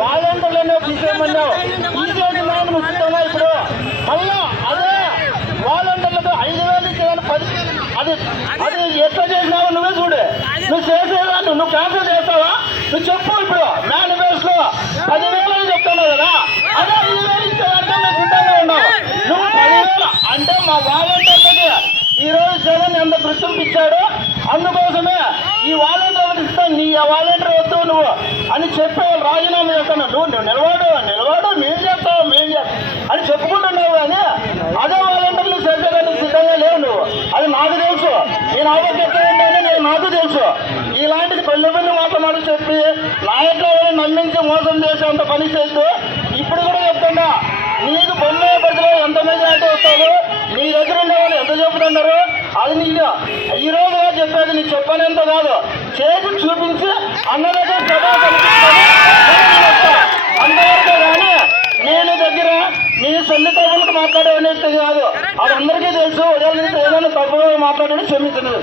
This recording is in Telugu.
వాలంటీర్లను ఇప్పుడు? మళ్ళా అదే వాలంటీర్లకు ఐదు వేలు పది అది అది. ఎట్లా చేసినావో నువ్వే చూడు. నువ్వు చేసేదాన్ని నువ్వు క్యాన్సిల్ చేస్తావా? నువ్వు చెప్పు ఇప్పుడు. మేనిఫెస్టో పదివేలు అని చెప్తున్నావు కదా అదే ఐదు వేలు ఇచ్చేదంటే మేము సిద్ధంగా ఉన్నావు నువ్వు పదివేలు అంటే మా వాలంటీర్లకి ఈ రోజు జగన్ ఎంత గుర్తింపు ఇచ్చాడో అందుకోసమే ఈ వాలంటీర్లకు ఇస్తాను నీ ఆ వాలంటీర్ వద్దు నువ్వు అని చెప్పే వాళ్ళు రాజీనామా చేస్తాను. నువ్వు నువ్వు నిలవాడు నిలవాడు మేం చేస్తావు మేం చేస్తావు అని చెప్పుకుంటున్నావు కానీ అదే వాలంటీర్లు చేసేదానికి సిద్ధంగా లేవు నువ్వు. అది నాకు తెలుసు. నేను ఆరోగ్యంగానే నేను నాకు తెలుసు. ఇలాంటిది పెళ్ళి పెళ్ళి మాట్లాడి చెప్పి నాయకులు నమ్మించి మోసం చేసేంత పని చేస్తూ ఎంత చెప్తున్నారు అది నీకు ఈ రోజు కాదు చెప్పేది నీకు చెప్పనేంత కాదు. చేసి చూపించి అన్న దగ్గర అంతవరకు కానీ నేను దగ్గర నీ సొల్లి తప్పులకు మాట్లాడే కాదు. అది అందరికీ తెలుసు. ఉదయం నుంచి ఏదైనా తప్పుగా మాట్లాడి క్షమించలేదు